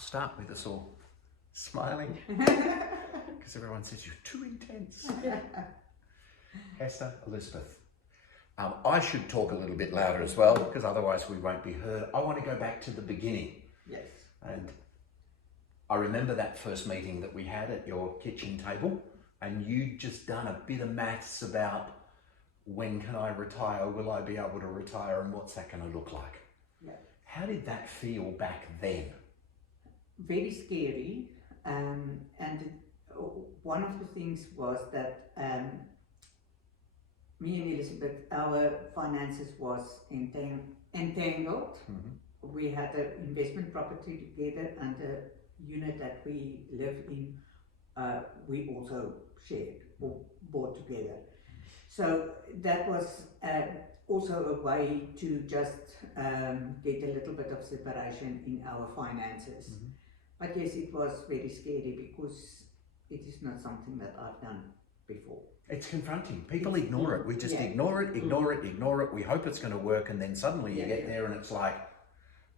start with us all smiling because everyone says you're too intense. Hester, Elizabeth. I should talk a little bit louder as well because otherwise we won't be heard. I want to go back to the beginning. Yes. And I remember that first meeting that we had at your kitchen table, and you'd just done a bit of maths about when can I retire, will I be able to retire, and what's that going to look like? Yeah. How did that feel back then? Very scary. And one of the things was that me and Elizabeth, our finances was entangled. Mm-hmm. We had an investment property together, and the unit that we live in, we also shared or bought together. So that was also a way to just get a little bit of separation in our finances. Mm-hmm. But yes, it was very scary because it is not something that I've done before. It's confronting. People ignore it. We just Yeah. ignore it. We hope it's going to work, and then suddenly you get there and it's like,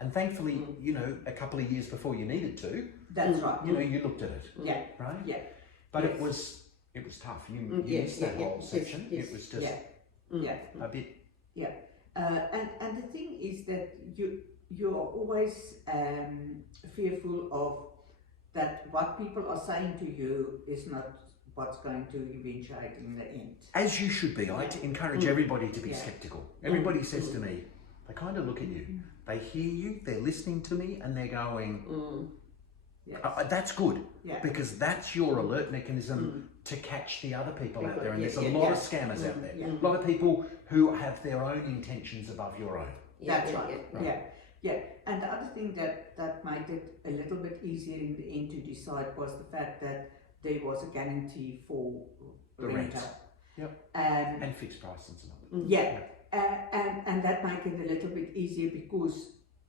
and thankfully, you know, a couple of years before you needed to, That's right. you know, you looked at it, Yeah. right? Yeah. But Yes. it was tough. You Yes, missed that yeah, whole yes, section. yes. It was just Yeah. Yeah. a bit. Yeah. And the thing is that you are always fearful of that what people are saying to you is not what's going to eventuate in the end. As you should be. I encourage everybody to be Yeah. skeptical. Everybody says to me, they kind of look at you, they hear you, they're listening to me, and they're going, Yes. that's good, Yeah. because that's your alert mechanism to catch the other people out there. And there's a lot of scammers out there. Yeah. A lot of people who have their own intentions above your own. That's right. Yeah. And the other thing that made it a little bit easier in the end to decide was the fact that there was a guarantee for The rent. rental. Yep. And And fixed price and so on. yeah, and that made it a little bit easier because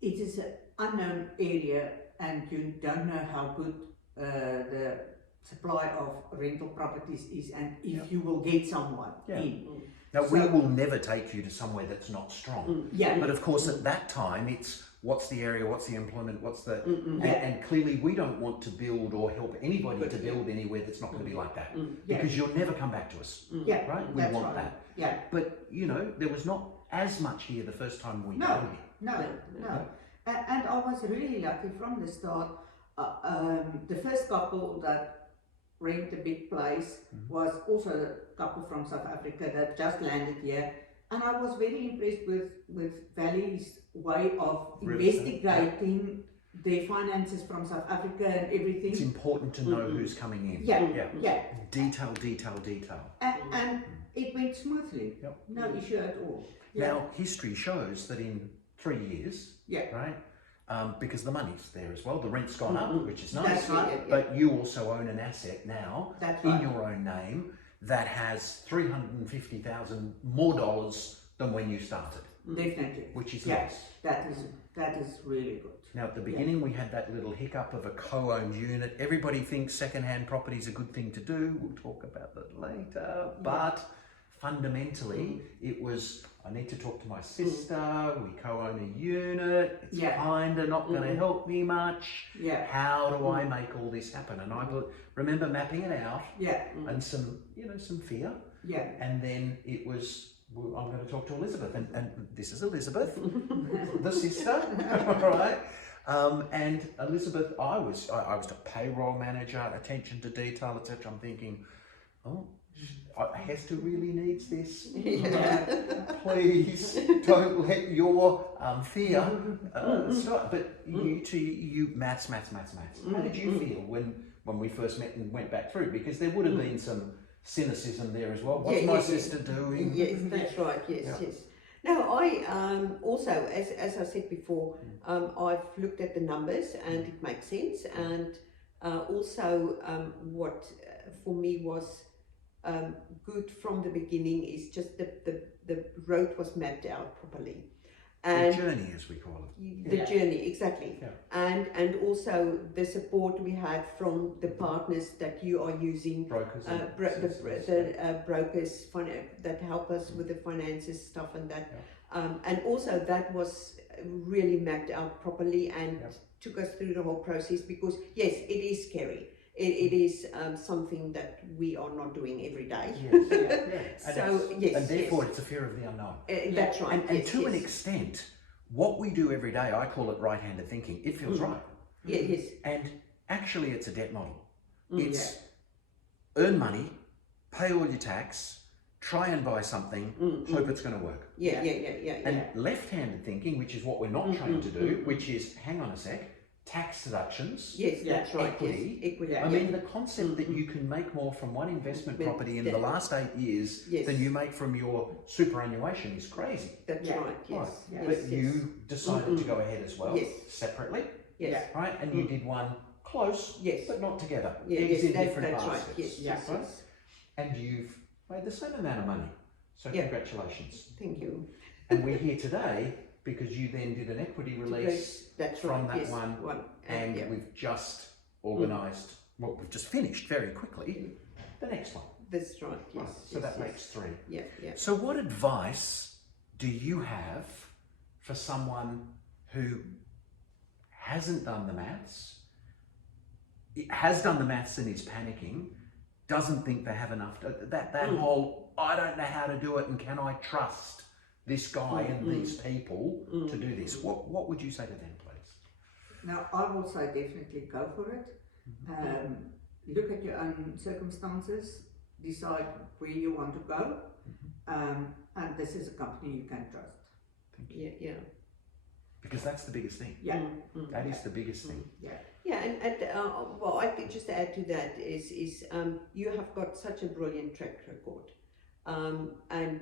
it is an unknown area and you don't know how good the supply of rental properties is and if you will get someone in. Now, we will never take you to somewhere that's not strong. Yeah. But of course, at that time, it's what's the area, what's the employment, what's the... Yeah. And clearly, we don't want to build or help anybody to build anywhere that's not going to be like that. Yeah. Because you'll never come back to us, Yeah, right? We that's want right. that. Yeah. But, you know, there was not as much here the first time we No. came here. No. And I was really lucky from the start. The first couple that rent a big place was also a couple from South Africa that just landed here. And I was very impressed with Valley's way of investigating their finances from South Africa and everything. It's important to know who's coming in. Yeah. Detail. And it went smoothly. Yep. No issue at all. Yeah. Now, history shows that in 3 years, right, because the money's there as well, the rent's gone up, which is nice, That's right. but you also own an asset now That's in right. your own name that has $350,000 more dollars than when you started, Definitely. which is Yeah. nice. That is really good. Now, at the beginning, we had that little hiccup of a co-owned unit. Everybody thinks second-hand property is a good thing to do. We'll talk about that later. But fundamentally, it was, I need to talk to my sister. We co-own a unit. It's kind of not going to help me much. Yeah. How do I make all this happen? And I remember mapping it out Yeah. and some fear. Yeah. And then it was, well, I'm going to talk to Elizabeth, and this is Elizabeth, the sister, right? And Elizabeth, I was a payroll manager, attention to detail, etc. I'm thinking, Hester really needs this. Please don't let your fear stop. But you maths. How did you feel when we first met and went back through? Because there would have been some cynicism there as well. What's my sister doing? Yes, that's right. Yes. No, I also, as I said before, I've looked at the numbers and it makes sense. And also, what for me was good from the beginning is just the road was mapped out properly. And the journey, as we call it. The journey, exactly. Yeah. And also the support we had from the partners that you are using, Brokers, brokers that help us with the finances stuff and that, and also that was really mapped out properly and took us through the whole process, because yes, it is scary. It is something that we are not doing every day. Yes. Yeah. So yes, and therefore yes. it's a fear of the unknown. That's right. And yes, to an yes. extent, what we do every day, I call it right-handed thinking. It feels right. Yeah, yes. And actually it's a debt model. Mm. It's earn money, pay all your tax, try and buy something, hope it's going to work. Yeah. And left-handed thinking, which is what we're not trained to do, which is, hang on a sec, tax deductions. Yes, Yeah, that's right. equity. Yes, equity. Yeah. I mean, the concept that you can make more from one investment With property in that- the last 8 years Yes. than you make from your superannuation is crazy. That's Yeah. right. Yes. Right. Yeah. But Yes, you decided to go ahead as well, Yes. separately, Yes. right? And you did one close, Yes. but not together. Yeah, Eggs yes, in different that's right. baskets. Yes, Yeah. yes, Right? yes. And you've made the same amount of money. So Yeah. congratulations. Thank you. And we're here today because you then did an equity release That's from right. that yes. one, and yeah. we've just organised, well, we've just finished very quickly the next one. That's right. Yes. Right, so yes, that yes. makes 3. Yeah. So what advice do you have for someone who hasn't done the maths, has done the maths and is panicking, doesn't think they have enough, that whole, I don't know how to do it and can I trust this guy and these people to do this? What would you say to them, please? Now, I will say definitely go for it. Look at your own circumstances, decide where you want to go, and this is a company you can trust. Yeah. Because that's the biggest thing. Yeah, That is the biggest thing. yeah, Yeah, and well, I think just to add to that is you have got such a brilliant track record, and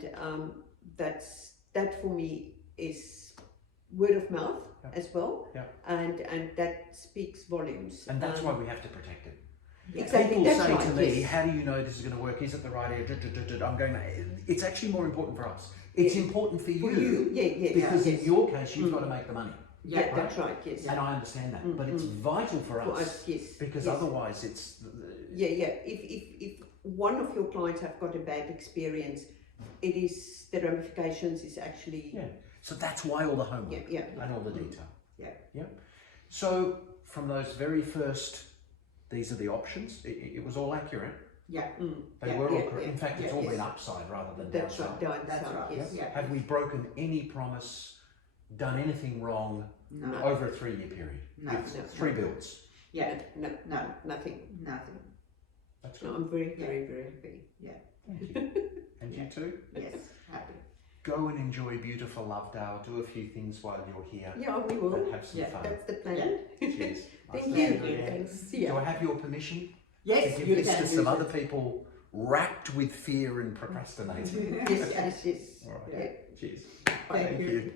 that for me is word of mouth as well, and that speaks volumes. And that's why we have to protect it. Exactly, People that's say right, to me, yes. how do you know this is going to work? Is it the right area? I'm going, it's actually more important for us. It's important for you. Yeah, Because yes. in your case, you've got to make the money. Yeah, that's right, yes. And I understand that. But it's vital for For us. us, yes. Because yes. otherwise it's... Yeah. If one of your clients have got a bad experience, it is the ramifications is actually Yeah. So that's why all the homework yeah. and all the detail. yeah. So from those very first, these are the options. It was all accurate. Yeah, They were all correct. In fact, it's all yes. been upside rather than That's downside. right, That's downside, right, yes. yeah. Have we broken any promise, done anything wrong No, over a 3-year period? No. With No. 3 builds. yeah, No, no, nothing. nothing. That's No, good. I'm very, Yeah. very, very happy. Thank you. And you too? Yes, happy. Go and enjoy beautiful Lovedale. Do a few things while you're here. Yeah, we will. And have some Yeah, fun. That's the plan. Cheers. Thank Nice to you. see again. Thanks. Do Yeah. I have your permission Yes, to you give this can to use some it. other people racked with fear and procrastinating? Yes, yes, yes. All right. Yeah. Cheers. Thank you.